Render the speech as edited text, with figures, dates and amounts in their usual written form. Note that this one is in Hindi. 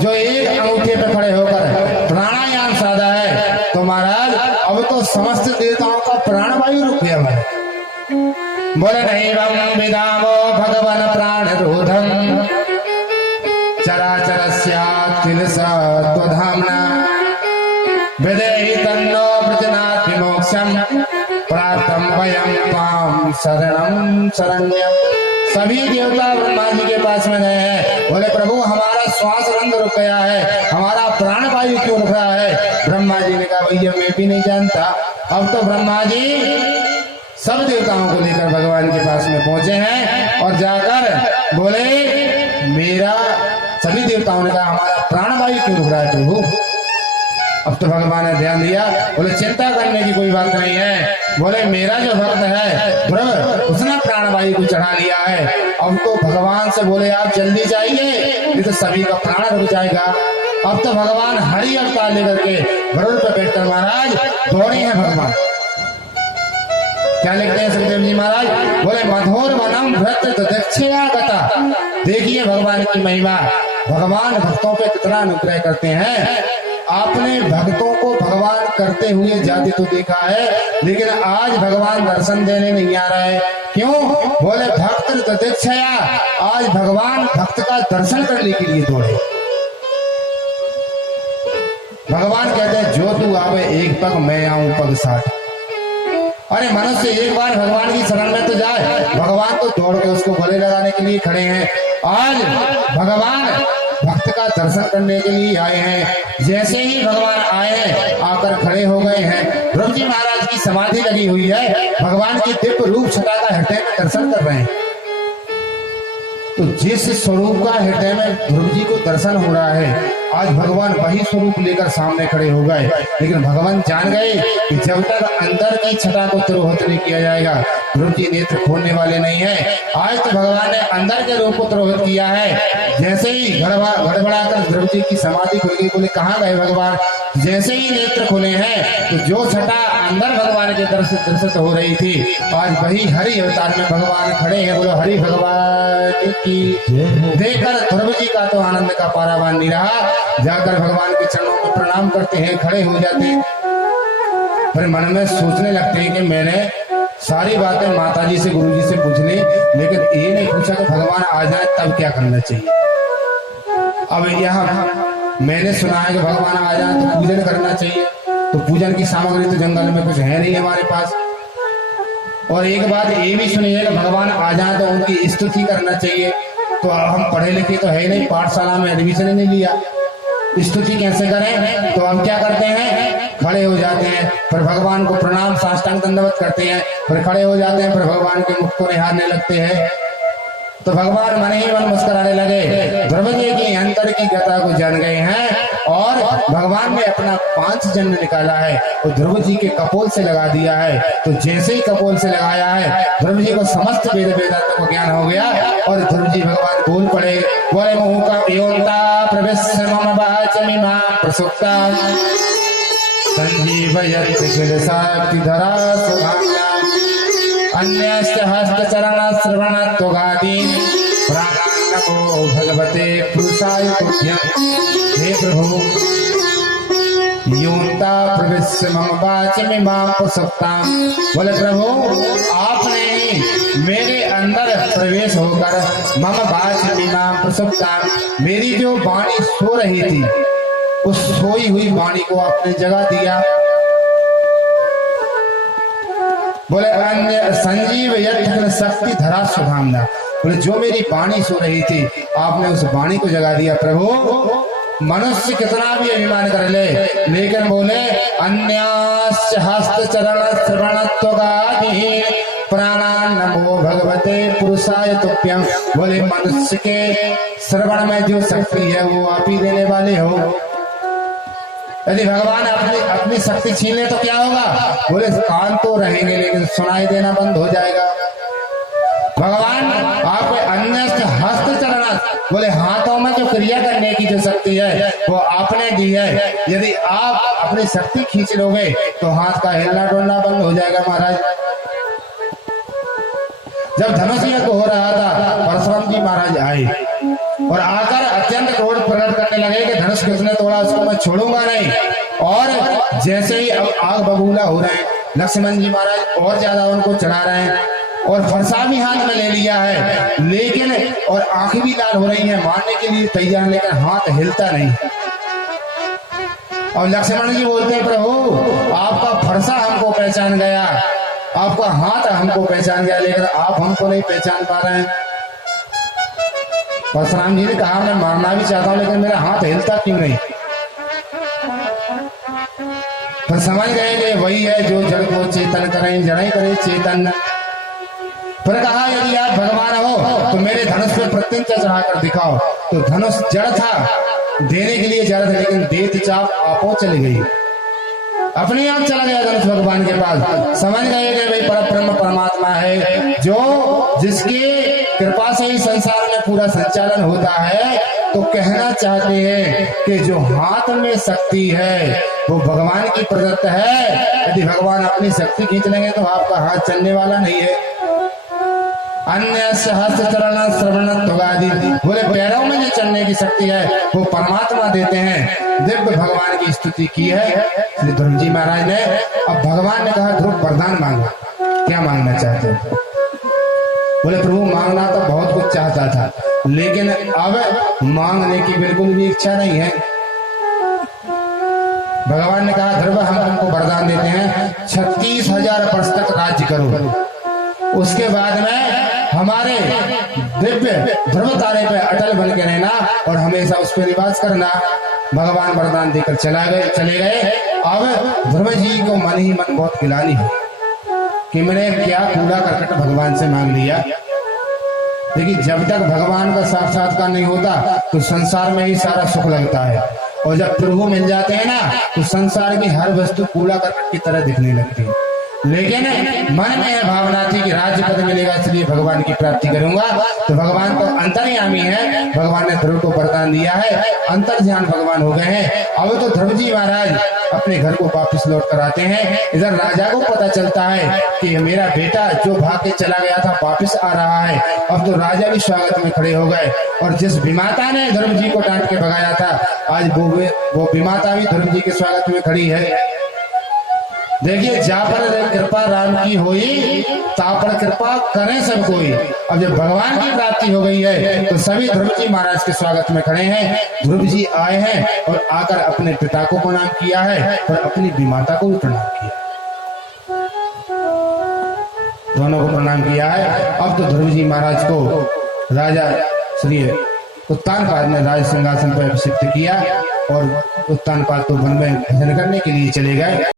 जो एक अंगूठे पे खड़े होकर प्राणायाम साधा है तो महाराज अब तो समस्त देवताओं का प्राणवायु रुक गया हमारे। बोले नहीं वम विदामो भगवान प्राण रोधम चराचरस्याखिल सत्वधाम्ना विदेहि तन्नो वृजनात् विमोक्षम प्रार्थम वयं त्वां शरणं शरण्यम। सभी देवता ब्रह्मा जी के पास में गए हैं। बोले प्रभु हमारा श्वास रंग रुक गया है, हमारा प्राण वायु क्यों रुक रहा है। ब्रह्मा जी ने कहा भैया मैं भी नहीं जानता। अब तो ब्रह्मा जी सब देवताओं को लेकर भगवान के पास में पहुंचे हैं और जाकर बोले मेरा, सभी देवताओं ने कहा हमारा प्राण वायु क्यों रुक रहा है प्रभु। अब तो भगवान ने ध्यान दिया, बोले चिंता करने की कोई बात नहीं है। बोले मेरा जो भक्त है ध्रुव उसने प्राणवायु को चढ़ा लिया है। अब तो भगवान से बोले आप जल्दी जाइए नहीं तो सभी का प्राण रुक जाएगा। अब तो भगवान हरि अवतार लेकर के गरुड़ पे बैठकर महाराज दौड़े हैं भगवान। क्या लिखते हैं सुखदेव जी महाराज, बोले मधुर वनम भ्रत दक्षया गता। देखिए भगवान की महिमा, भगवान भक्तों पे कितना अनुग्रह करते हैं। आपने भक्तों को भगवान करते हुए जाति तो देखा है, लेकिन आज भगवान दर्शन देने नहीं आ रहा है। क्यों? बोले भक्त दक्षया, आज भगवान भक्त का दर्शन करने के लिए दौड़े। भगवान कहते हैं जो तू आवे एक पग मैं आऊं पग साथ। अरे मनुष्य एक बार भगवान की शरण में तो जाए, भगवान तो दौड़ के उसको गले लगाने के लिए खड़े हैं। आज भगवान भक्त का दर्शन करने के लिए आए हैं। जैसे ही भगवान आए हैं आकर खड़े हो गए हैं। ध्रुव जी महाराज की समाधि लगी हुई है, भगवान की दिव्य रूप छटा का हृदय में दर्शन कर रहे हैं। तो जिस स्वरूप का हृदय में ध्रुव जी को दर्शन हो रहा है, आज भगवान वही स्वरूप लेकर सामने खड़े हो गए। लेकिन भगवान जान गए कि जब तक अंदर की छटा को तिरोहित नहीं किया जाएगा ध्रुव जी नेत्र खोलने वाले नहीं है। आज तो भगवान ने अंदर के रूप को तिरोहित किया है। जैसे ही गड़बड़ाकर ध्रुव जी की समाधि खुल गई, बोले कहाँ गए भगवान। जैसे ही नेत्र खुले हैं तो जो छटा अंदर भगवान के दर्शित हो रही थी, आज वही हरि अवतार में भगवान खड़े हैं। बोलो हरि भगवान की। देखकर ध्रुव जी का तो आनंद का पारावान नहीं रहा। जाकर भगवान के चरणों में प्रणाम करते हैं, खड़े हो जाते हैं। फिर मन में सोचने लगते हैं कि मैंने सारी बातें माताजी से गुरुजी से पूछ ली, लेकिन ये नहीं पूछा कि भगवान आ जाए तब क्या करना चाहिए। अब यहाँ मैंने सुना है कि भगवान आ जाए तो पूजन करना चाहिए, तो पूजन की सामग्री तो जंगल में कुछ है नहीं हमारे पास। और एक बात ये भी सुनी है कि भगवान आ जाए तो उनकी स्तुति करना चाहिए। तो हम पढ़े लिखे तो है नहीं, पाठशाला में एडमिशन नहीं लिया, स्तुति कैसे करें। तो हम क्या करते हैं, खड़े हो जाते हैं, फिर भगवान को प्रणाम साष्टांग दंडवत करते हैं, फिर खड़े हो जाते हैं, फिर भगवान के मुख को निहारने लगते हैं। तो भगवान मन ही मन मुस्कुराने लगे। ध्रुव जी की अंतर की गता को जान गए हैं और भगवान ने अपना 5 जन्म निकाला है और ध्रुव जी के कपोल से लगा दिया है। तो जैसे ही कपोल से लगाया है ध्रुव जी को समस्त वेद वेदांत को ज्ञान हो गया और ध्रुव जी भगवान बोल पड़े। बोले मुँह का योता प्रवेश मम वाचमिमा प्रसुप्ता संजीवयत् किल साक्षिधरा सुधाम्ना अन्यस्य हस्तचरण श्रवणत्वगादीन् प्राणान्नमो भगवते पुरुषाय तुभ्यं। हे प्रभु योऽन्ता प्रविश्य मम वाचमिमां प्रसुप्तां। बोले प्रभु आपने मेरे अंदर प्रवेश होकर मम वाचमिमां प्रसुप्तां, मेरी जो वाणी सो रही थी उस सोई हुई वाणी को आपने जगा दिया। बोले अन्य संजीव यज्ञ शक्ति धरा सुधामना। बोले जो मेरी वाणी सो रही थी आपने उस वाणी को जगा दिया। प्रभु मनुष्य कितना भी अभिमान कर ले, लेकिन बोले अन्यास्य हस्त चरण श्रवणत्वगादि प्राणान्नमो भगवते पुरुषाय तुभ्यं। बोले मनुष्य के श्रवण में जो शक्ति है वो आप ही देने वाले हो। यदि भगवान अपनी शक्ति छीन ले तो क्या होगा। बोले कान तो रहेंगे लेकिन सुनाई देना बंद हो जाएगा। भगवान आप अन्य हस्त चरण, बोले हाथों में जो क्रिया करने की जो शक्ति है वो आपने दी है। यदि आप अपनी शक्ति खींच लोगे तो हाथ का हिलना डुलना बंद हो जाएगा। महाराज जब धनुष यज्ञ हो रहा था परशुराम जी महाराज आए और आकर अत्यंत क्रोध प्रकट करने कहने लगे कि धनुष किसने तोड़ा उसको मैं छोड़ूंगा नहीं। और जैसे ही अब आग बबूला हो रहे हैं, लक्ष्मण जी महाराज और ज्यादा उनको चढ़ा रहे हैं और फरसा भी हाथ में ले लिया है, लेकिन और आंखें भी लाल हो रही हैं, मारने के लिए तैयार, लेकिन हाथ हिलता नहीं। और लक्ष्मण जी बोलते हैं प्रभु आपका फरसा हमको पहचान गया, आपका हाथ हमको पहचान गया, लेकिन आप हमको नहीं पहचान पा रहे हैं। परशुराम जी ने कहा मैं मारना भी चाहता हूं लेकिन मेरा हाथ हिलता क्यों नहीं। फिर समझ गए कि वही है जो जड़ को चेतन करें, जड़ें करे चेतन। फिर कहा यदि आप भगवान हो तो मेरे धनुष पे प्रत्यंचा चढ़ाकर दिखाओ। तो धनुष जड़ था, देने के लिए जड़ था, लेकिन देत चाप आपो चली गई, अपने आप चला गया धनुष भगवान के पास। समझ गए कि भाई परब्रह्म परमात्मा है, जो जिसके कृपा से ही संसार में पूरा संचालन होता है। तो कहना चाहते हैं कि जो हाथ में शक्ति है वो भगवान की प्रदत्त है। यदि भगवान अपनी शक्ति खींच लेंगे तो आपका हाथ चलने वाला नहीं है। अन्य हस्त चरण श्रवण त्वगादि, बोले पैरों में जो चलने की शक्ति है वो परमात्मा देते हैं। दिव्य भगवान की स्तुति की है श्री ध्रुव जी महाराज ने। अब भगवान ने कहा ध्रुव वरदान मांगा, क्या मांगना चाहते हो? बोले प्रभु मांगना तो बहुत कुछ चाहता था, लेकिन अब मांगने की बिल्कुल भी इच्छा नहीं है। भगवान ने कहा ध्रुव हम तुमको वरदान देते हैं 36,000 वर्ष तक राज्य करो, उसके बाद में हमारे दिव्य ध्रुव तारे पे अटल बन के रहना और हमेशा उस पर निवास करना। भगवान वरदान देकर चले गए। अब ध्रुव जी को मन ही मन बहुत गिलानी है कि मैंने क्या कूड़ा करकट भगवान से मांग लिया। लेकिन जब तक भगवान का साक्षात्कार नहीं होता तो संसार में ही सारा सुख लगता है, और जब प्रभु मिल जाते हैं ना तो संसार की हर वस्तु कूड़ा करकट की तरह दिखने लगती है। लेकिन मन में यह भावना थी कि राज्य पद मिलेगा इसलिए भगवान की प्राप्ति करूंगा। तो भगवान तो अंतर्यामी है, भगवान ने ध्रुव को वरदान दिया है, अंतर ध्यान भगवान हो गए हैं। अब तो ध्रुव जी महाराज अपने घर को वापस लौट कर आते हैं। इधर राजा को पता चलता है कि मेरा बेटा जो भाग के चला गया था वापिस आ रहा है। अब तो राजा भी स्वागत में खड़े हो गए, और जिस विमाता ने ध्रुव जी को डांट के भगाया था आज वो विमाता भी ध्रुव जी के स्वागत में खड़ी है। देखिए जा पर कृपा राम की होई, ता पर कृपा करें सब कोई। अब जब भगवान की प्राप्ति हो गई है तो सभी ध्रुव जी महाराज के स्वागत में खड़े हैं। ध्रुव जी आए हैं और आकर अपने पिता को प्रणाम किया है और अपनी विमाता को भी प्रणाम किया, दोनों को प्रणाम किया है। अब तो ध्रुव जी महाराज को राजा श्री उत्तानपाद ने राज सिंहासन पर अभिषिक्त किया और उत्तानपाद तो वन में भजन करने के लिए चले गए।